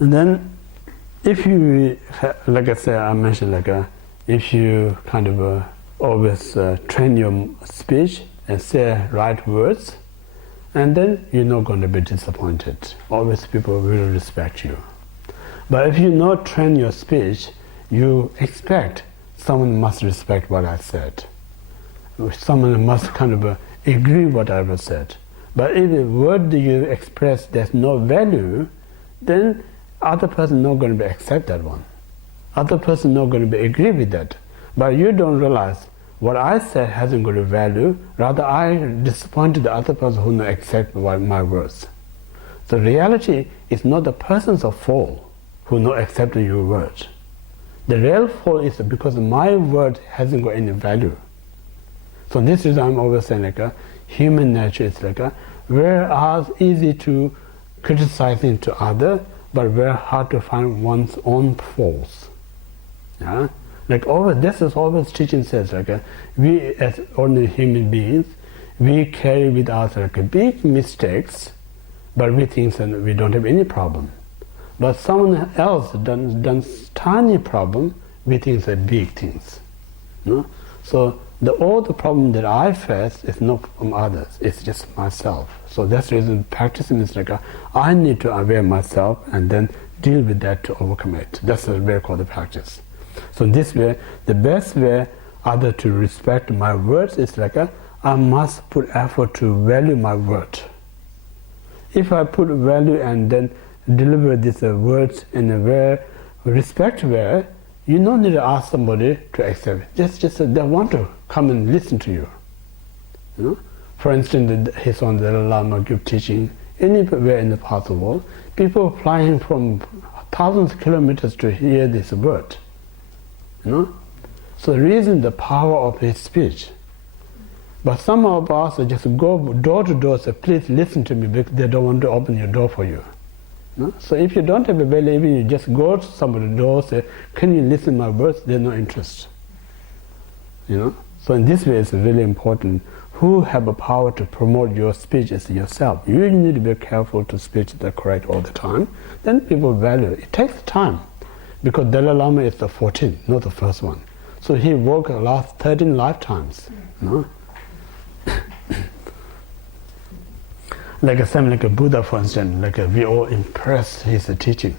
And then, if you, like I said, I mentioned, if you kind of always train your speech and say right words, and then you're not going to be disappointed. Always people will respect you. But if you not train your speech, you expect someone must respect what I said. Someone must kind of agree what I have said. But if the word you express there's no value, then other person not going to accept that one. Other person not going to agree with that. But you don't realize what I said hasn't got a value. Rather, I disappointed the other person who not accept my words. The reality is not the person's fault who not accepting your words. The real fault is because my word hasn't got any value. So this is I'm always saying human nature is whereas easy to criticize into other, but very hard to find one's own faults. Yeah? This is always teaching says we as ordinary human beings, we carry with us big mistakes, but we think that we don't have any problem. But someone else done tiny problem, we think they're big things. No? So all the problem that I face is not from others, it's just myself. So that's the reason practicing is I need to aware myself and then deal with that to overcome it. That's the way called the practice. So this way, the best way other to respect my words is I must put effort to value my word. If I put value and then deliver these words in a very respect way, you don't need to ask somebody to accept it. Just they want to come and listen to you. You know? For instance, his own Dalai Lama give teaching anywhere in the part of the world. People flying from thousands of kilometers to hear this word. You know? So the reason the power of his speech. But some of us just go door to door and say, please listen to me, because they don't want to open your door for you. No? So if you don't have a belief, you just go to somebody's door and say, can you listen to my words? They have no interest. You know? So in this way it's really important. Who have a power to promote your speech is yourself. You need to be careful to speak the correct all the time. Then people value it. It takes time. Because Dalai Lama is the 14th, not the first one. So he worked the last 13 lifetimes. You know? Like a Buddha, for instance, we all impressed his teaching.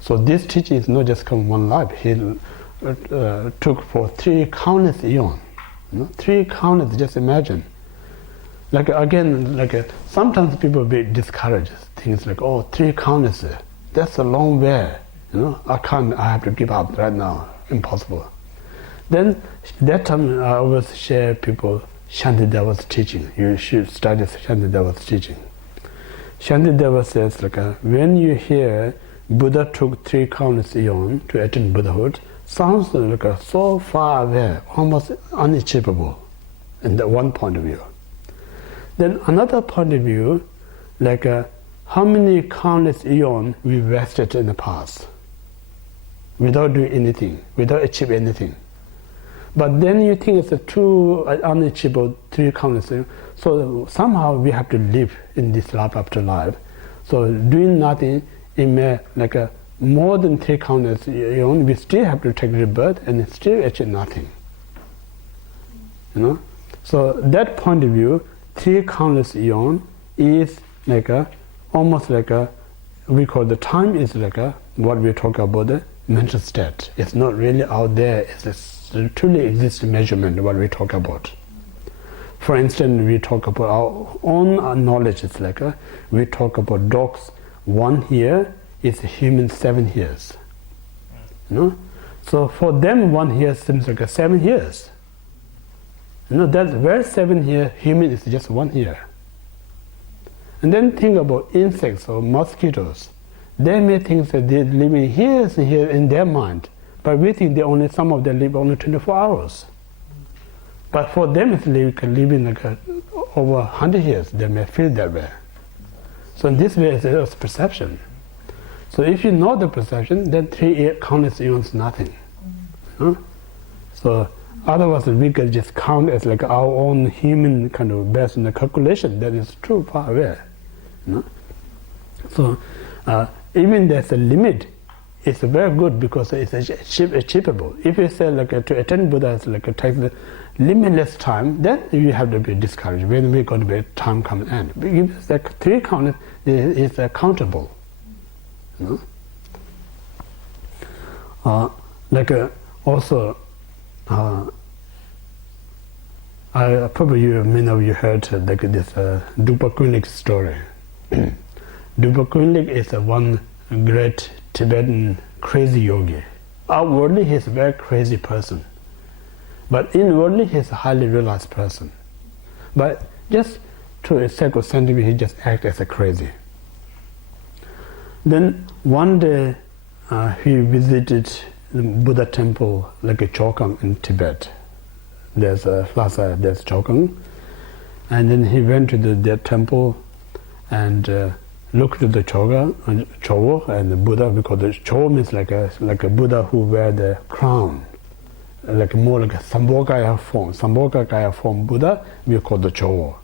So this teaching is not just come one life. He took for 3 countless eons. You know? 3 countless, just imagine. Sometimes people be discouraged. Things oh, 3 countless, that's a long way. You know, I have to give up right now. Impossible. Then that time I always share people Shantideva's teaching. You should study Shantideva's teaching. Shantideva says when you hear Buddha took 3 countless eons to attain Buddhahood, sounds so far away, almost unachievable in that one point of view. Then another point of view, how many countless eons we wasted in the past without doing anything, without achieving anything. But then you think it's a too unachievable 3 countless eons. So somehow we have to live in this life after life. So doing nothing, it may more than 3 countless eons, we still have to take rebirth and still achieve nothing. You know? So that point of view, 3 countless eons is almost we call the time is what we talk about the mental state. It's not really out there, it's a truly existing measurement what we talk about. For instance, we talk about our own knowledge. It's we talk about dogs 1 year is human 7 years. You know? So for them 1 year seems 7 years. You know, that's where 7 years, human is just 1 year. And then think about insects or mosquitoes. They may think that they're living years and years in their mind, but we think some of them live only 24 hours. But for them it's living over 100 years, they may feel that way. So in this way it's perception. So if you know the perception, then 3 countless eons is nothing. You know? So otherwise we can just count as our own human kind of based on the calculation that is too far away. You know? So even there's a limit, it's very good because it's achievable. If you say like to attend Buddha is like takes the limitless time, then you have to be discouraged. When we're going to be time come and end. Because like 3 count is accountable. You know? Also, I probably many of you heard like this Drogmi Buddhist story. Drogmi Buddhist is one great Tibetan crazy yogi. Outwardly, he's a very crazy person, but inwardly, he's a highly realized person. But just to a scientific, he just acts as a crazy. Then one day, he visited the Buddha temple like a Chogang in Tibet. There's a Lhasa, there's Chogang, and then he went to that temple and looked at the Chowo and the Buddha, because the Chowo means like a Buddha who wear the crown, like more like a Sambhogaya form Buddha, we call the Chowo.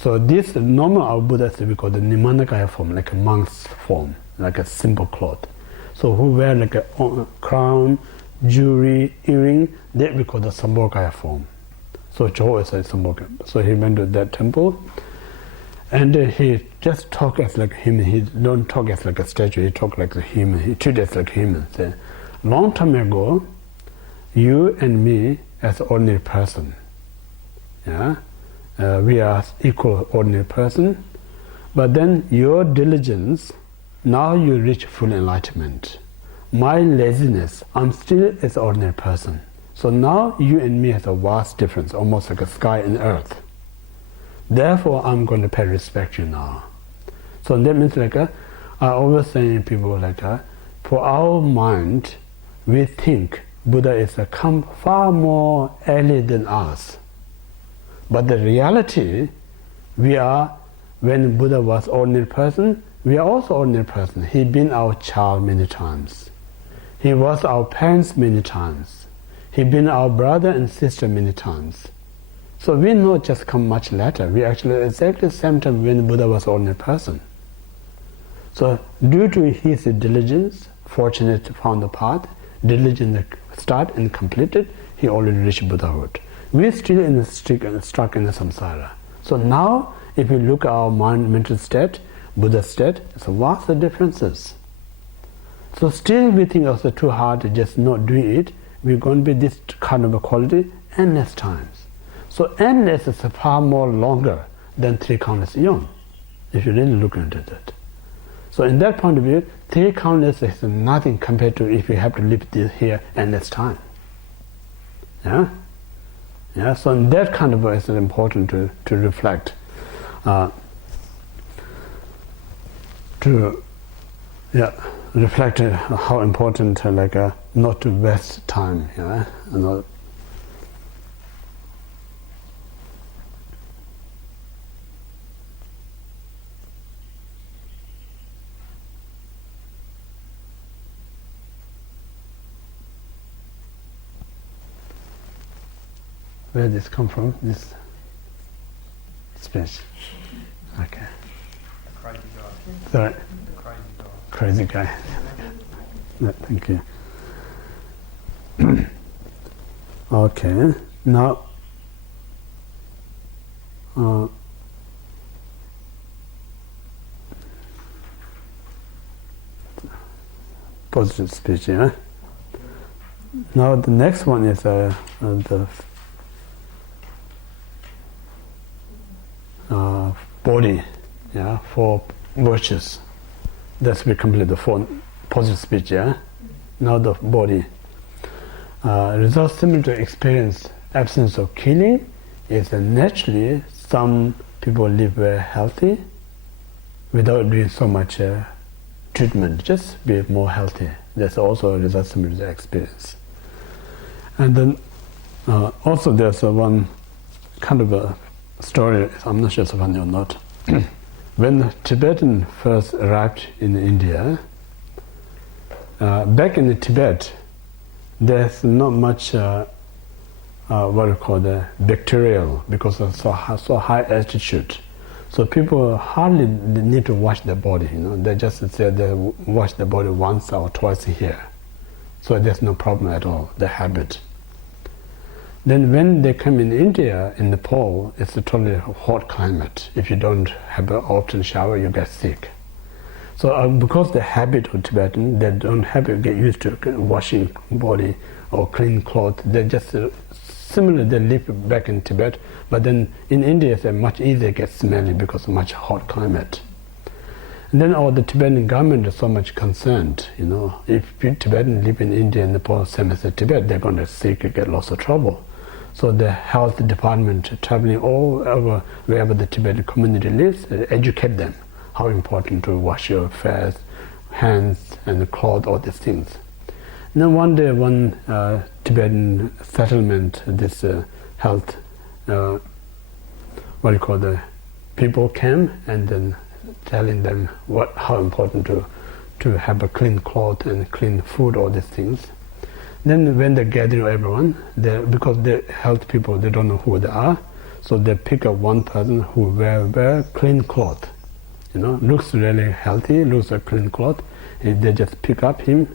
So this normal our Buddhas we call the Nimanakaya form, like a monk's form, like a simple cloth. So who wear like a crown, jewelry, earring, that we call the Sambhogaya form. So Chowo is a Sambhogaya. So he went to that temple, and he just talk as like human. He don't talk as like a statue. He talk like a human. He treat us like human. Say, long time ago, you and me as ordinary person, yeah, we are equal ordinary person. But then your diligence, now you reach full enlightenment. My laziness, I'm still as ordinary person. So now you and me has a vast difference, almost like a sky and earth. Therefore, I'm going to pay respect to you now. So that means like I always say to people like for our mind, we think Buddha is come far more early than us. But the reality, we are, when Buddha was ordinary person, we are also ordinary person. He been our child many times. He was our parents many times. He been our brother and sister many times. So we not just come much later. We actually exactly the same time when Buddha was ordinary person. So due to his diligence, fortunate to found the path, diligence start and completed, he already reached Buddhahood. We're still in the stuck in the samsara. So now, if you look at our mind, mental state, Buddha state, it's a vast differences. So still we think it's too hard to just not do it. We're going to be this kind of a quality endless times. So endless is far more longer than 3 countless eon, if you really look into that. So in that point of view, 3 countless is nothing compared to if you have to live this here endless time. Yeah? Yeah, so in that kind of way it's important to reflect. Reflect how important not to waste time. Yeah? Not, where did this come from? This speech. Okay. Crazy guy. Sorry. Crazy guy. Crazy guy. No, thank you. Okay. Now, positive speech. Yeah. Now the next one is the body, yeah, 4 virtues. That's we complete the 4 positive speech, yeah. Now the body. Results similar to experience absence of killing is naturally some people live very healthy without doing so much treatment, just be more healthy. That's also a result similar to experience. And then also there's one kind of a story, I'm not sure if it's funny or not. When the Tibetan first arrived in India, back in Tibet, there's not much what we call the bacterial, because of so high altitude. So people hardly need to wash their body, They just say they wash their body once or twice a year. So there's no problem at all, the habit. Then when they come in India, in Nepal, it's a totally hot climate. If you don't have an often shower, you get sick. So because the habit of Tibetan, they don't have to get used to washing body or clean clothes. They just similarly they live back in Tibet, but then in India it's much easier to get smelly because of much hot climate. And then the Tibetan government is so much concerned, if Tibetans live in India and Nepal, same as Tibet, they're going to sick and get lots of trouble. So the health department traveling all over wherever the Tibetan community lives, educate them how important to wash your face, hands and clothes, all these things. And then one day, one Tibetan settlement, this health, the people came and then telling them how important to have a clean cloth and clean food, all these things. Then when they gather everyone, because the health people, they don't know who they are, so they pick up one person who wear clean cloth, looks really healthy, looks like clean cloth, and they just pick up him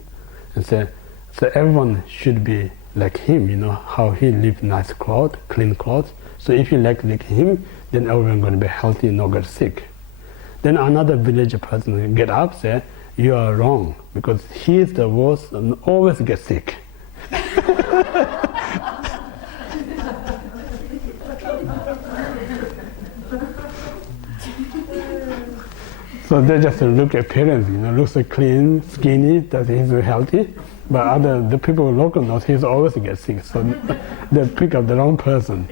and say, so everyone should be like him, how he live nice cloth, clean clothes. So if you like him, then everyone going to be healthy, not get sick. Then another village person get up, say, you are wrong, because he is the worst and always get sick. So they just look at appearance, looks like clean, skinny, that he's healthy, but the people local knows he's always get sick, so they pick up the wrong person.